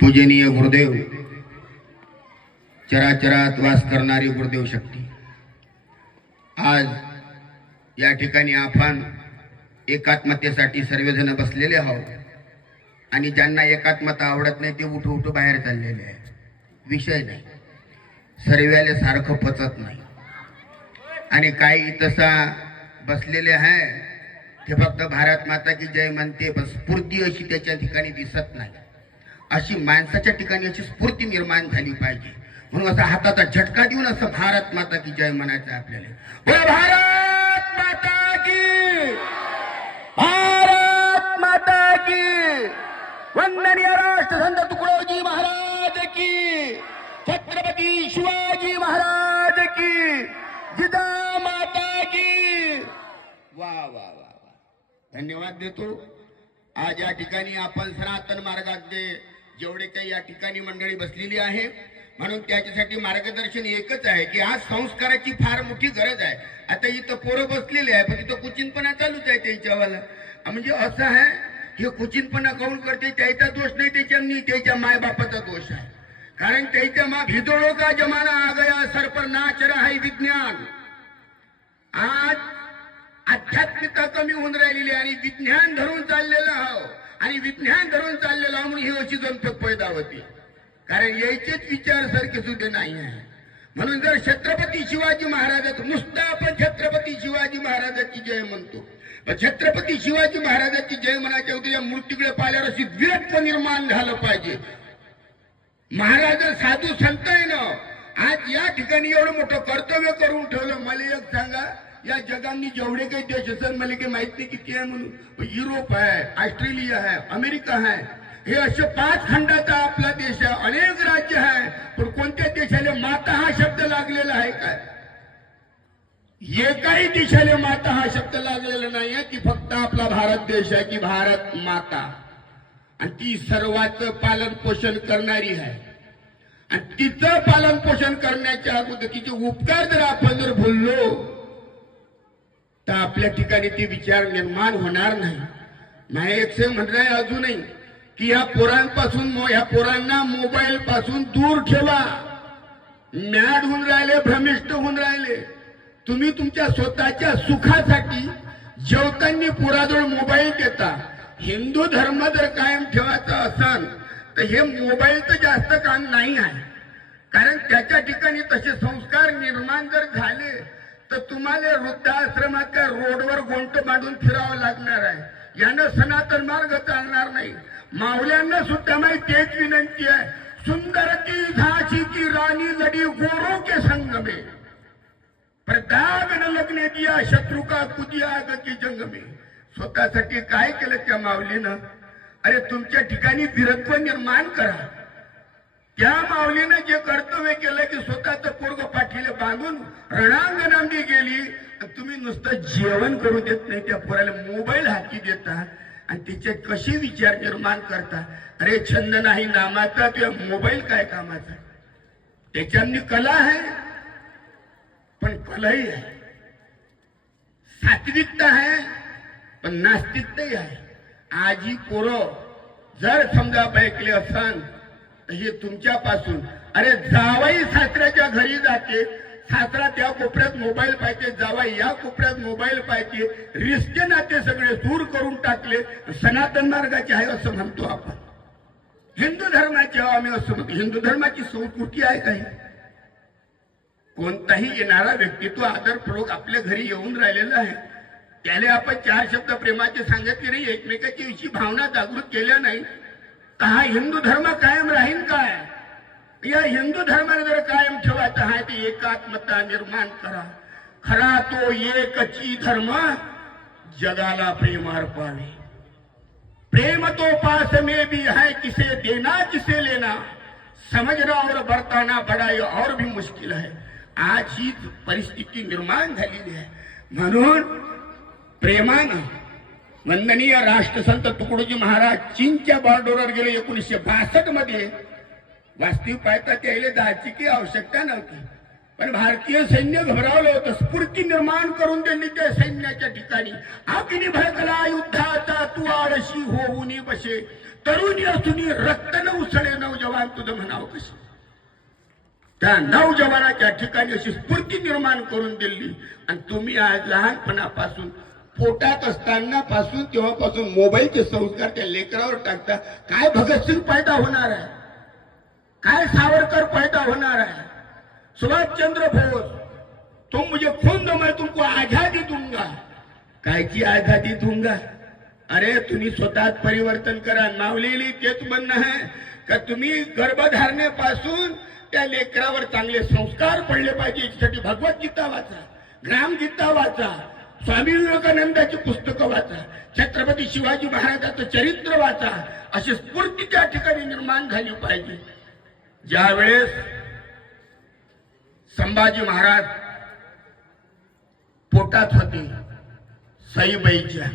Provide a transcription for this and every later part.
पूजनीय गुरुदेव, चराचरात वास करणारी गुरुदेव शक्ती, आज या ठिकाणी आपण एकात्मतेसाठी सर्वजण बसलेले आहोत आणि ज्यांना एकात्मता आवडत नाही ते उठू उठू बाहेर चाललेले आहे. विषय नाही, सर्वाले सारखं पचत नाही आणि काही तसा बसलेले आहे ते फक्त भारत माता की जय म्हणते, पण स्फूर्ती अशी त्याच्या ठिकाणी दिसत नाही. अशी माणसाच्या ठिकाणी अशी स्फूर्ती निर्माण झाली पाहिजे. म्हणून असा हाताचा झटका देऊन असं भारत माता की जय म्हणायचं आपल्याला. बोला भारत माता की, भारत माता की, वंदनीय राष्ट्रसंत तुकडोजी महाराज की, छत्रपती शिवाजी महाराज की, जिजा माता की. वा वा वा वा, धन्यवाद देतो. आज या ठिकाणी आपण सनातन मार्गाचे जेवढे काही या ठिकाणी मंडळी बसलेली आहे, म्हणून त्याच्यासाठी मार्गदर्शन एकच आहे की आज संस्काराची फार मोठी गरज आहे. आता इथं पोरं बसलेले आहे, पण इथं कुचिनपणा चालूच आहे त्यांच्यावाला. म्हणजे असं आहे, हे कुचिनपणा काऊन करते त्याचा दोष नाही, त्याच्या मायबापाचा दोष आहे. कारण त्याच्या मा भिजोळो का जमाना आ गया, सर पर नाच रहा है विज्ञान. आज आध्यात्मिकता कमी होऊन राहिलेली आणि विज्ञान धरून चाललेलं आहो, आणि विज्ञान धरून चाललेलं आहो म्हणून ही अशी गणपत पैदा होती. कारण यायचेच विचार सारखे सुद्धा नाही आहे. म्हणून जर छत्रपती शिवाजी महाराजात नुसतं आपण छत्रपती शिवाजी महाराजाची जय म्हणतो, पण छत्रपती शिवाजी महाराजाची जय म्हणायच्या होती या मूर्तीकडे पाहिल्यावर अशी विरक्त निर्माण झालं पाहिजे. महाराज साधू संत आहे ना, आज या ठिकाणी एवढं मोठं कर्तव्य करून ठेवलं. मला एक सांगा, या जगांनी जेवढे काही देश असतात मला काही माहित नाही किती आहे म्हणून, युरोप आहे, ऑस्ट्रेलिया आहे, अमेरिका आहे, हे असे 5 खंडाचा आपला देश आहे, अनेक राज्य आहे. पण कोणत्या देशाला माता हा शब्द लागलेला आहे काय? एकाही देशाला माता हा शब्द लागलेला नाही आहे. ती फक्त आपला भारत देश आहे की भारत माता, आणि ती सर्वांचं पालन पोषण करणारी आहे. आणि तिचं पालन पोषण करण्याच्या अगोदर तिचे उपकार जर आपण जर भुललो तर आपल्या ठिकाणी ते विचार निर्माण होणार नाही. नाही एकशे म्हणताय अजूनही की या पोरांपासून, या पोरांना मोबाईल पासून दूर ठेवा. मॅड होऊन राहिले, भ्रमिष्ट होऊन राहिले. तुम्ही तुमच्या स्वतःच्या सुखासाठी जेवताना पोराजवळ मोबाईल देता. हिंदू धर्म जर कायम ठेवायचा असेल तर हे मोबाईलचं जास्त काम नाही आहे. कारण त्याच्या ठिकाणी तसे संस्कार निर्माण जर झाले तर तुम्हाला वृद्धाश्रमात काय रोडवर गोंट बांधून फिरावं लागणार आहे. यानं सनातन मार्ग चालणार नाही. मावल्यांना सुद्धा माहिती तेच विनंती आहे, सुंदर की झांसी की रानी लड़ी गोरों के संग में, प्रताप न लगने दिया शत्रु का कुदिया आग की जंग में. स्वतःसाठी काय केलं त्या माऊलीनं? अरे तुमच्या ठिकाणी वीरत्व निर्माण करा. त्या माऊलीनं जे कर्तव्य केलं की स्वतःचं पोरग पाठीला बांधून रणांगणांनी गेली, तुम्ही नुसतं जेवण करू देत नाही, त्या पोराला मोबाईल हाती देता आणि तिचे कसे विचार निर्माण करता. अरे छंद नाही नामाचा, त्या मोबाईल काय कामाचा? त्याच्यानी कला आहे, पण कलाही आहे, सात्विकता आहे, पण नास्तिकताही आहे. आजी पोरं जर समजा ऐकले असन हे तुमच्यापासून, अरे जावाई सासऱ्याच्या घरी जाते, सासरा त्या कोपऱ्यात मोबाईल पाहिजे, जावाई या कोपऱ्यात मोबाईल पाहिजे, रिश्ते नाते सगळे दूर करून टाकले. सनातन मार्गाचे आहे असं म्हणतो आपण, हिंदू धर्माचे आम्ही असं म्हणतो. हिंदू धर्माची संस्कृती आहे काही? कोणताही येणारा व्यक्तित्व आदरपूर्वक आपल्या घरी येऊन राहिलेला आहे, त्याला आपण 4 शब्द प्रेमाचे सांगितले नाही, एकमेकाची विषयी भावना जागृत केल्या नाही, तर हा हिंदू धर्म कायम राहील काय? या हिंदू धर्माने जर कायम ठेवायचं आहे ते एकात्मता निर्माण करा. खरा तो एकची धर्म जगाला प्रेमार पावे. प्रेम तो पास में भी है, किसे देना किसे लेना, समझना और बरताना बड़ा और भी मुश्किल है. आज ही परिस्थिती निर्माण झालेली आहे. म्हणून प्रेमानं वंदनीय राष्ट्रसंत तुकडोजी महाराज चीनच्या बॉर्डरवर गेले 1962 मध्ये. वास्तविक पाहता त्याला जायची की आवश्यकता नव्हती, पण भारतीय सैन्य घबरावलं होतं. स्फूर्ती निर्माण करून त्यांनी त्या सैन्याच्या ठिकाणी अग्नी भडकला युद्धाचा तू आळशी होऊनी बसे, तरुणी असूनी रक्त न उसळे नव जवान तुझं म्हणावं कशी. त्या नौजवानाच्या ठिकाणी अशी स्फूर्ती निर्माण करून दिली. आणि तुम्ही आज लहानपणापासून पोटात असताना पासून तेव्हापासून मोबाईलचे संस्कार त्या लेकरावर टाकता. काय भगतसिंग पैदा होणार आहे, काय सावरकर पैदा होणार आहे, सुभाषचंद्र बोस, तुम मुझे खून दो मैं तुमको आजादी दूंगा. कायची आजादी दूंगा. अरे तुम्ही स्वतः परिवर्तन करा. माऊलीली तेच म्हणणं आहे का तुम्ही गर्भधारणेपासून त्या लेकरावर चांगले संस्कार पडले पाहिजे. याच्यासाठी भगवद्गीता वाचा, ग्रामगीता वाचा, स्वामी विवेकानंदाची पुस्तकं वाचा, छत्रपती शिवाजी महाराजांचं चरित्र वाचा. अशी स्फूर्ती त्या ठिकाणी निर्माण झाली पाहिजे. ज्यावेळेस संभाजी महाराज पोटात होते सईबाईच्या,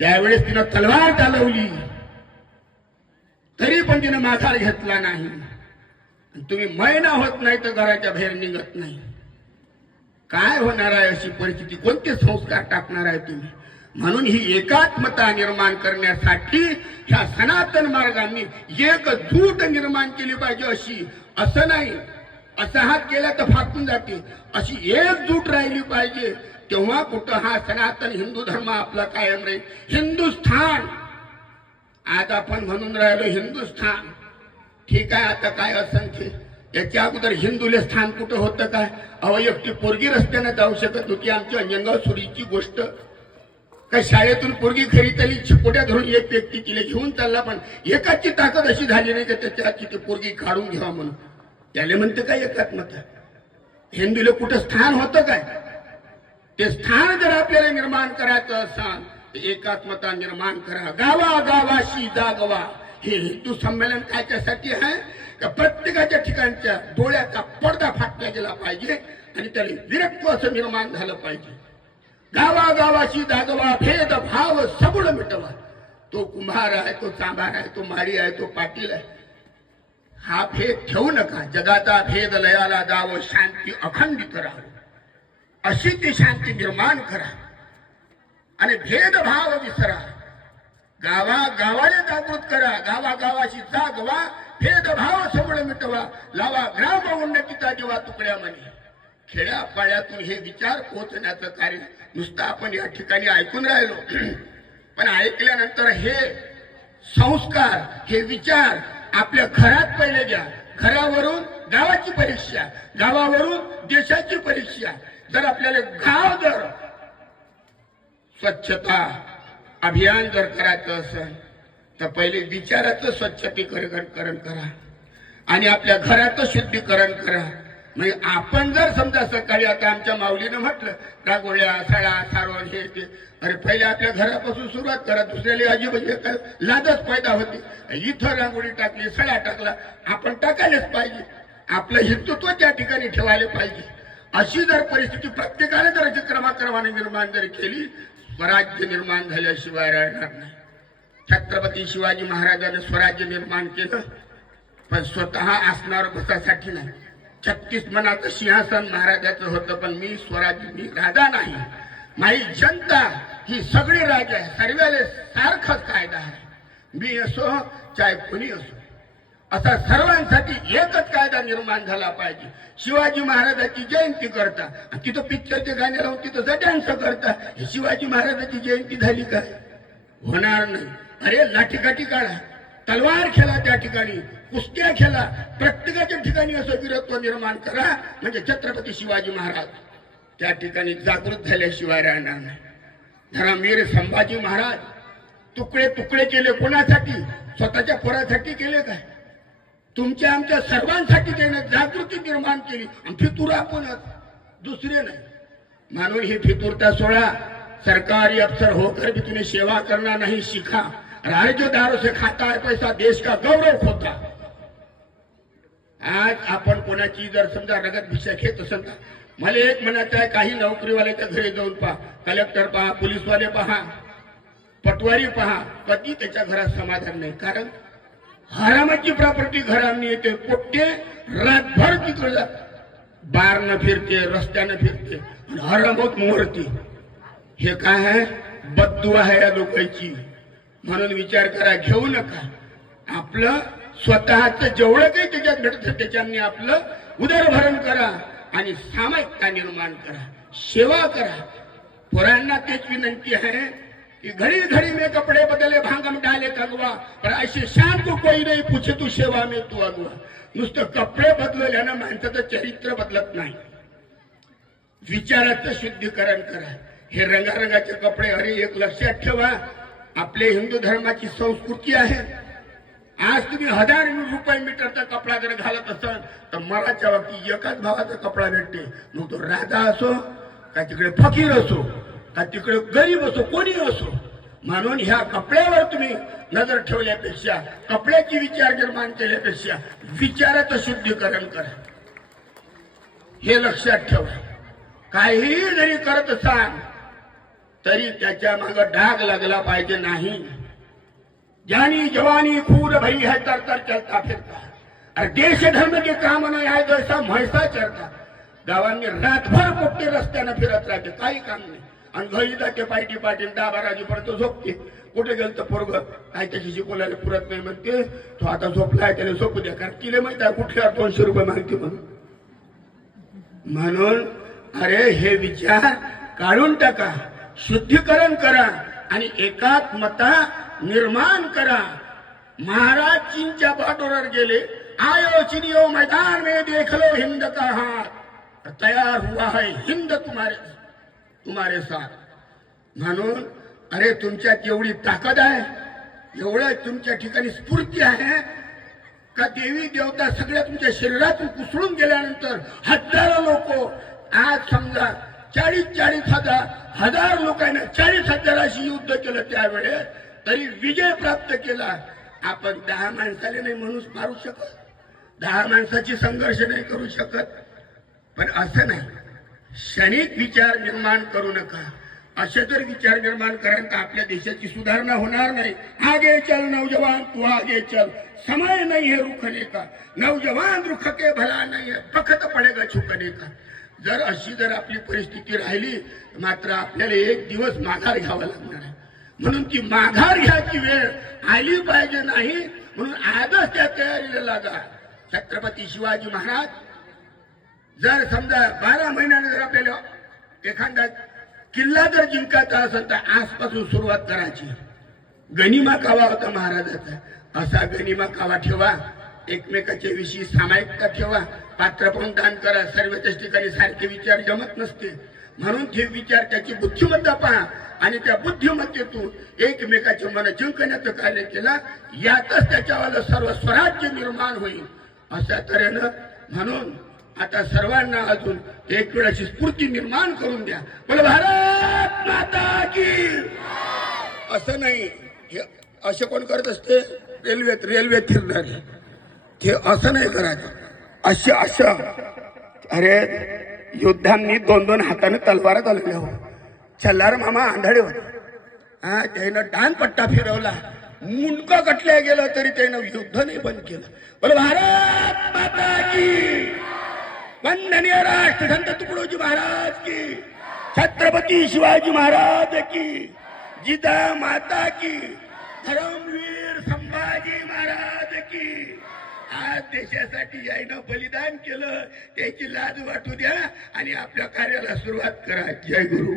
त्यावेळेस तिनं तलवार चालवली, तरी पण तिनं माघार घेतला नाही. तुम्ही महिना होत नाही तर घराच्या बाहेर निघत नाही. काय होणार आहे अशी परिस्थिती. कोणते संस्कार टाकणार आहे तुम्ही. म्हणून ही एकात्मता निर्माण करण्यासाठी ह्या सनातन मार्गांनी एकजूट निर्माण केली पाहिजे. अशी असं नाही असा हात केला तर फाकून जाते, अशी एकजूट राहिली पाहिजे. तेव्हा कुठं हा सनातन हिंदू धर्म आपला कायम राहील. हिंदुस्थान आज आपण म्हणून राहिलो हिंदुस्थान, ठीक आहे. आता काय असंख्य याच्या अगोदर हिंदूले स्थान कुठं होतं काय. अवयक्ती पोरगी रस्त्याने जाऊ शकत नव्हती. आमची अंजनगाव सुरीची गोष्ट काय, शाळेतून पोरगी खरी तरी चिकोट्या धरून एक व्यक्ती तिला घेऊन चालला, पण एकाची ताकद अशी झाली नाही की त्याच्या हातची ती पोरगी काढून घ्यावा म्हणून. त्याला म्हणते काय एकात्मता. हिंदूला कुठं स्थान होतं काय. ते स्थान जर आपल्याला निर्माण करायचं असेल तर एकात्मता निर्माण करा. गावा गावाशी जागवा. हे हिंदू संमेलन कायच्यासाठी आहे का प्रत्येकाच्या ठिकाणच्या डोळ्याचा पडदा फाटला गेला पाहिजे आणि त्याला विरक्ती असं निर्माण झालं पाहिजे. गावागावाशी जागवा, भेद भाव सबुळ मिटवा. तो कुंभार आहे, तो चांभार आहे, तो माळी आहे, तो पाटील आहे, हा भेद ठेवू नका. जगाचा भेद लयाला जावं, शांती अखंडित राहावं, अशी ती शांती निर्माण करा आणि भेदभाव विसरा. गावागावाला जागृत करा, गावागावाशी जागवा, भेदभाव सबळ मिटवा, लावा ग्राम उन्नतीचा दिवा तुकड्या म्हणे. खेड्यापाड्यातून हे विचार पोहोचण्याचं कार्य नुसतं आपण या ठिकाणी ऐकून राहिलो, पण ऐकल्यानंतर हे संस्कार, हे विचार आपल्या घरात पहिले घ्या. घरावरून गावाची परीक्षा, गावावरून देशाची परीक्षा. जर आपल्याला गाव जर स्वच्छता अभियान जर करायचं असेल तर पहिले विचाराचं स्वच्छतीकरण करा आणि आपल्या घराचं शुद्धीकरण करा. म्हणजे आपण जर समजा सकाळी आता आमच्या माऊलीनं म्हटलं रांगोळ्या, सळा, सारवण हे ते, अरे पहिले आपल्या घरापासून सुरुवात करा. दुसऱ्याला अजिबात लाजच पैदा होते. इथं रांगोळी टाकली, सळा टाकला, आपण टाकायलाच पाहिजे. आपलं हिंदुत्व त्या ठिकाणी ठेवायला पाहिजे. अशी जर परिस्थिती प्रत्येकाने जर अशी क्रमाक्रमाने निर्माण जर केली, स्वराज्य निर्माण झाल्याशिवाय राहणार नाही. छत्रपती शिवाजी महाराजांनी स्वराज्य निर्माण केलं, पण स्वतः आसनावर बसासाठी नाही. 36 मनाचं सिंहासन महाराजाचं होतं, पण मी स्वराज्य, मी राजा नाही, माझी जनता ही सगळी राजा आहे, सर्वाले सारखाच कायदा आहे. मी असो चाहे कोणी असो, असा सर्वांसाठी एकच कायदा निर्माण झाला पाहिजे. शिवाजी महाराजांची जयंती करता, तिथं पिक्चरचे गाणे लावून तिथं डान्स करता. हे शिवाजी महाराजांची जयंती झाली काय? होणार नाही. अरे लाठीकाठी काढा, तलवार खेळा, त्या ठिकाणी कुस्त्या खेळा, प्रत्येकाच्या ठिकाणी असं वीरत्व निर्माण करा. म्हणजे छत्रपती शिवाजी महाराज त्या ठिकाणी जागृत झाल्याशिवाय राहणार नाही. धर्मवीर संभाजी महाराज तुकडे तुकडे केले कोणासाठी? स्वतःच्या पोरासाठी केले काय? तुमच्या आमच्या सर्वांसाठी त्याने जागृती निर्माण केली. आणि फितूर आपणच, दुसरे नाही. म्हणून ही फितूरता सोळा. सरकारी अफसर होकर भी तुम्हें सेवा करना नहीं सीखा, राज्यदारों से खाता है पैसा, देश का गौरव होता. आज आपण कोणाची जर समजा रगत भिक्षा घेत असेल तर मला एक म्हणायचं आहे, काही नोकरीवाल्याच्या घरी जाऊन पहा, कलेक्टर पहा, पोलीसवाले पहा, पटवारी पहा, कधी त्याच्या घरात समाधान नाही. कारण हरामाची प्रॉपर्टी घरांनी येते. पोट्टे रातभर तिकडे बारनं फिरते, रस्त्यानं फिरते, हराम होत मोरती. हे काय आहे? बद्दुआ आहे या लोकांची. म्हणून विचार करा, घेऊ नका. आपलं स्वतःचं जेवढं काही त्याच्यात घडतं त्याच्याने आपलं उदरभरण करा आणि सामायिकता निर्माण करा, सेवा करा. पुराणांना तेच विनंती आहे कि घड़ी घड़ी में कपड़े बदले भांगम डाले कगवा, पर ऐसे शान को कोई नहीं पूछे तू सेवा में तू अगवा. नुसतं कपडे बदलल्यानं माणसाचं चरित्र बदलत नाही. विचाराचं शुद्धीकरण करा. हे रंगारंगाचे कपडे, अरे एक लक्षात ठेवा, आपले हिंदू धर्माची संस्कृती आहे. आज तुम्ही 1000 रुपये मीटरचा कपडा जर घालत असाल तर मराठच्या बाबतीत एकाच भावाचा कपडा भेटते. मग तो राजा असो का तिकडे फकीर असो का तिकडे गरीब असो, कोणी असो. म्हणून ह्या कपड्यावर तुम्ही नजर ठेवल्यापेक्षा, कपड्याची विचार निर्माण केल्यापेक्षा विचाराचं शुद्धीकरण करा. हे लक्षात ठेवा. काहीही जरी करत असाल तरी त्याच्या मागे डाग लागला पाहिजे नाही. जानी जवानी खून भरी है तर चलता फिरता, अरे देश धर्म के काम नाही आहे जैसा म्हैसा चरता. गावांनी रातभर पोट्टे रस्त्यानं फिरत राहते, काही काम नाही. आणि घरी जाते पायटी पाटील 10-12 वाजेपर्यंत झोपते. कुठे गेलं तर पोरग काय त्याच्याशी बोलायला पुरत नाही म्हणते, तो आता झोपलाय त्याला झोपू द्या, कारण तिला माहिती आहे कुठल्यावर 200 रुपये मागते म्हणून. अरे हे विचार काढून टाका, शुद्धीकरण करा आणि एकात्मता निर्माण करा. महाराज चीनच्या बॉर्डरवर गेले, आयो चिनियो मैदान में देख लो हिंद का हाथ, तयार हुआ है हिंद तुम्हारे साथ. म्हणून अरे तुमच्यात एवढी ताकद आहे, एवढं तुमच्या ठिकाणी स्फूर्ती आहे का देवी देवता सगळ्या तुमच्या शरीरातून कुसळून गेल्यानंतर हजारो लोक, आज समजा 40,000 लोकांना 40,000शी युद्ध केलं त्यावेळेस तरी विजय प्राप्त केला. आपण 10 माणसाले नाही म्हणून मारू शकत, 10 माणसाची संघर्ष नाही करू शकत. पण असं नाही, क्षणिक विचार निर्माण करू नका. असे जर विचार निर्माण कराल तर आपल्या देशाची सुधारणा होणार नाही. आगे चल नौजवान तू आगे चल, समय नहीं है रुकने का, नौजवान रुक के भला नहीं है, फक्त पडेगा झुकने का. जर अशी जर आपली परिस्थिती राहिली मात्र आपल्याला एक दिवस माघार घ्यावा लागणार आहे. म्हणून ती माघार घ्यायची वेळ आली पाहिजे नाही, म्हणून आजच त्या तयारीला लागा. छत्रपती शिवाजी महाराज जर समजा 12 महिन्याने जर आपल्याला एखादा किल्ला जर जिंकायचा असेल तर आजपासून सुरुवात करायची. गनिमा कावा होता महाराजाचा, असा गनिमा कावा ठेवा. एकमेकाच्या विषयी सामायिकता ठेवा, पात्र पण दान करा. सर्वच्याच ठिकाणी सारखे विचार जमत नसते, म्हणून ते विचार त्याची बुद्धिमत्ता पहा आणि त्या बुद्धिमत्तेतून एकमेकाचे मन जिंकण्याचं कार्य केला, यातच त्याच्यावाला सर्व स्वराज्य निर्माण होईल. अशा तऱ्हेनं म्हणून आता सर्वांना अजून एक वेळाची स्फूर्ती निर्माण करून द्या. बोला भारत माता की. असं नाही, हे असे कोण करत असते, रेल्वेत फिरणारे, हे असं नाही करायचं. असं अरे योद्ध्यांनी 2-2 हाताने तलवार चालवल्या हो. चल्लार मामा आंधळे होते, हा त्यानं डानपट्टा फिरवला, मुंडका कटल्या गेलं तरी त्यानं युद्ध नाही बंद केलं. बोला भारत माता की. वंदनीय राष्ट्रसंत तुकडोजी महाराज की, छत्रपती शिवाजी महाराज की, जिजा माता की, धर्मवीर संभाजी महाराज की. आज देशासाठी यायनं बलिदान केलं, त्याची लाज वाटू द्या आणि आपल्या कार्याला सुरुवात करा. जय गुरु.